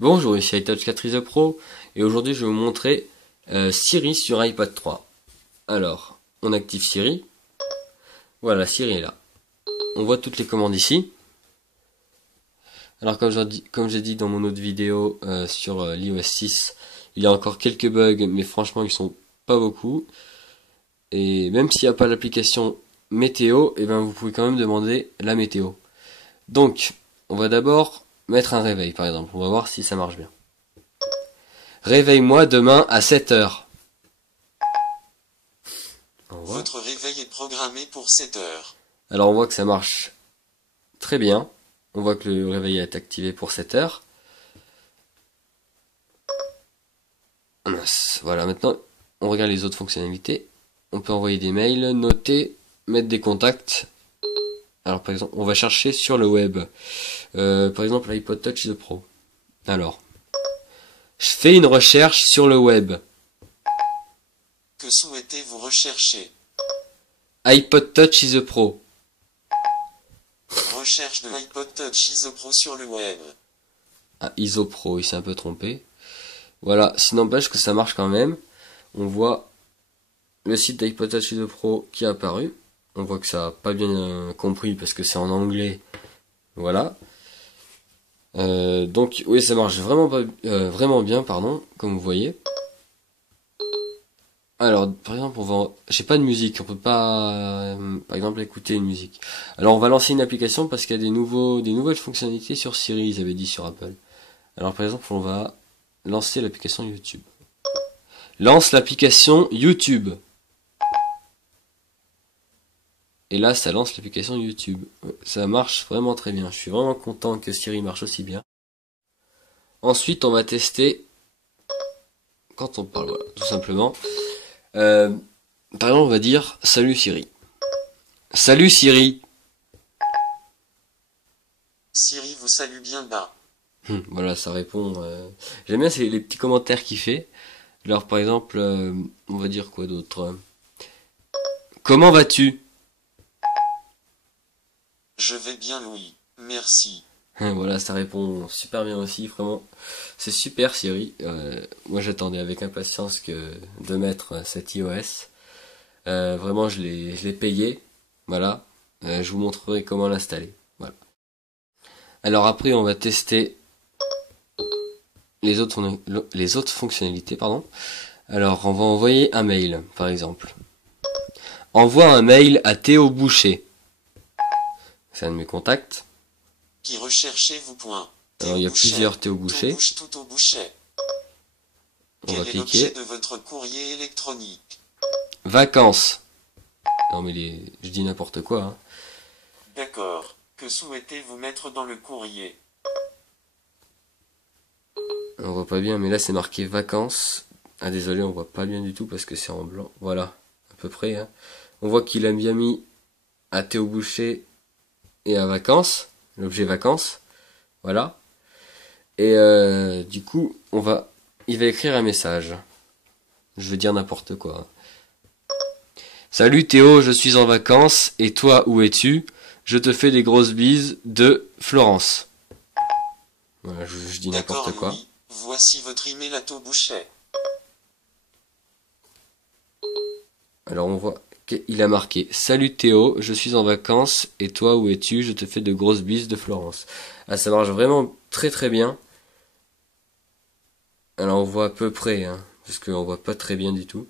Bonjour, ici iTouch 4 Pro et aujourd'hui je vais vous montrer Siri sur iPad 3. Alors, on active Siri. Voilà, Siri est là. On voit toutes les commandes ici. Alors comme j'ai dit dans mon autre vidéo sur l'iOS 6, il y a encore quelques bugs, mais franchement ils sont pas beaucoup. Et même s'il n'y a pas l'application météo, et ben vous pouvez quand même demander la météo. Donc, on va d'abord mettre un réveil par exemple. On va voir si ça marche bien. Réveille-moi demain à 7h. Votre réveil est programmé pour 7 heures. Alors on voit que ça marche très bien. On voit que le réveil est activé pour 7h. Voilà, maintenant on regarde les autres fonctionnalités. On peut envoyer des mails, noter, mettre des contacts. Alors par exemple, on va chercher sur le web. Par exemple l'iPod Touch The Pro. Alors, je fais une recherche sur le web. Que souhaitez-vous rechercher? iPod Touch The Pro. Recherche de l'iPod Touch ISO Pro sur le web. Ah, ISO Pro, il s'est un peu trompé. Voilà, sinon n'empêche que ça marche quand même. On voit le site d'iPod Touch The Pro qui est apparu. On voit que ça a pas bien compris parce que c'est en anglais. Voilà. Donc oui, ça marche vraiment bien, pardon, comme vous voyez. Alors, par exemple, j'ai pas de musique, on peut pas, par exemple, écouter une musique. Alors, on va lancer une application parce qu'il y a des nouvelles fonctionnalités sur Siri, ils avaient dit sur Apple. Alors, par exemple, on va lancer l'application YouTube. Lance l'application YouTube. Et là, ça lance l'application YouTube. Ça marche vraiment très bien. Je suis vraiment content que Siri marche aussi bien. Ensuite, on va tester quand on parle, voilà, tout simplement. Par exemple, on va dire salut Siri. Salut Siri. Siri vous salue bien bas. Voilà, ça répond. J'aime bien les petits commentaires qu'il fait. Alors, par exemple, on va dire quoi d'autre? Comment vas-tu? Je vais bien Louis, merci. Voilà, ça répond super bien aussi, vraiment. C'est super Siri. Moi j'attendais avec impatience de mettre cet iOS. Vraiment je l'ai payé. Voilà. Je vous montrerai comment l'installer. Voilà. Alors après on va tester les autres fonctionnalités, pardon. Alors on va envoyer un mail, par exemple. Envoie un mail à Théo Boucher. C'est un de mes contacts. Qui recherchez-vous point? Alors il y a plusieurs Théo Boucher. Tout au boucher. On va Quel est cliquer. l'objet de votre courrier électronique? Vacances. Non mais je dis n'importe quoi. Hein. D'accord. Que souhaitez-vous mettre dans le courrier? On voit pas bien, mais là c'est marqué vacances. Ah désolé, on voit pas bien du tout parce que c'est en blanc. Voilà, à peu près. Hein. On voit qu'il a bien mis à Théo Boucher et à vacances. L'objet vacances. Voilà. Et du coup, il va écrire un message. Je vais dire n'importe quoi. Salut Théo, je suis en vacances. Et toi, où es-tu? Je te fais des grosses bises de Florence. Voilà, je dis n'importe quoi. Louis, voici votre email à Théo Boucher. Alors on voit qu'il a marqué salut Théo, je suis en vacances. Et toi, où es-tu? Je te fais de grosses bises de Florence. Ah, ça marche vraiment très très bien. Alors on voit à peu près, hein, parce qu'on voit pas très bien du tout.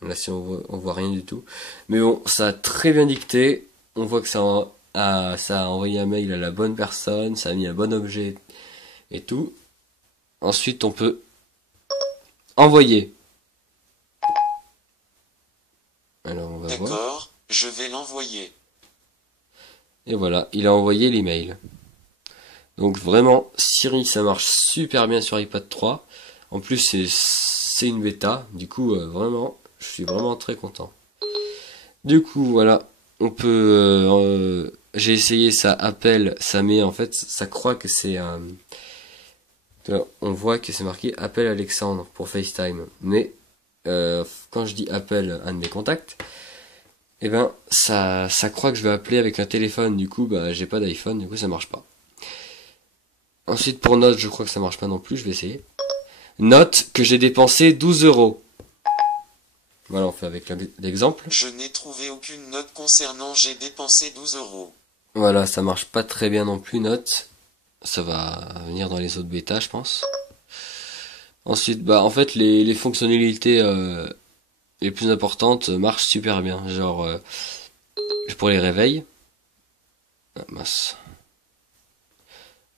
Là si on voit rien du tout. Mais bon, ça a très bien dicté. On voit que ça a envoyé un mail à la bonne personne, ça a mis un bon objet et tout. Ensuite on peut envoyer. Alors on va voir. D'accord, je vais l'envoyer. Et voilà, il a envoyé l'email. Donc vraiment, Siri ça marche super bien sur iPad 3. En plus c'est une bêta, du coup vraiment, je suis vraiment très content. Du coup voilà, on peut, j'ai essayé ça appelle, ça met en fait, ça croit que c'est on voit que c'est marqué appelle Alexandre pour FaceTime. Mais quand je dis appelle un de mes contacts, et ben ça croit que je vais appeler avec un téléphone. Du coup bah j'ai pas d'iPhone, du coup ça marche pas. Ensuite pour notes, je crois que ça marche pas non plus, je vais essayer. Note que j'ai dépensé 12 euros. Voilà, on fait avec l'exemple. Je n'ai trouvé aucune note concernant j'ai dépensé 12 euros. Voilà, ça marche pas très bien non plus, note. Ça va venir dans les autres bêtas, je pense. Ensuite, bah en fait les fonctionnalités les plus importantes marchent super bien. Genre pour les réveils. Ah, mince.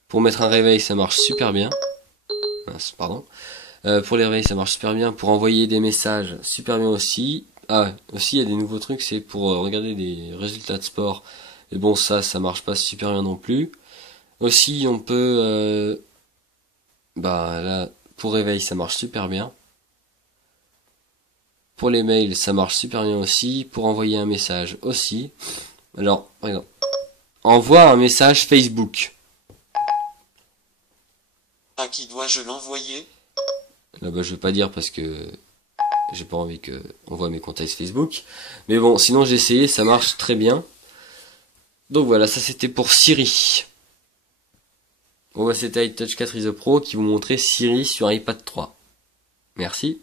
Pour mettre un réveil, ça marche super bien. Mince, pardon. Pour les réveils, ça marche super bien. Pour envoyer des messages, super bien aussi. Ah, aussi il y a des nouveaux trucs, c'est pour regarder des résultats de sport. Et bon, ça marche pas super bien non plus. Aussi, on peut, bah là, pour réveil, ça marche super bien. Pour les mails, ça marche super bien aussi. Pour envoyer un message aussi. Alors, par exemple, envoie un message Facebook. À qui dois-je l'envoyer? Là, bah, je vais pas dire parce que j'ai pas envie que on voit mes contacts Facebook. Mais bon, sinon j'ai essayé, ça marche très bien. Donc voilà, ça c'était pour Siri. Bon bah c'était iTouch 4 ISO Pro qui vous montrait Siri sur iPad 3. Merci.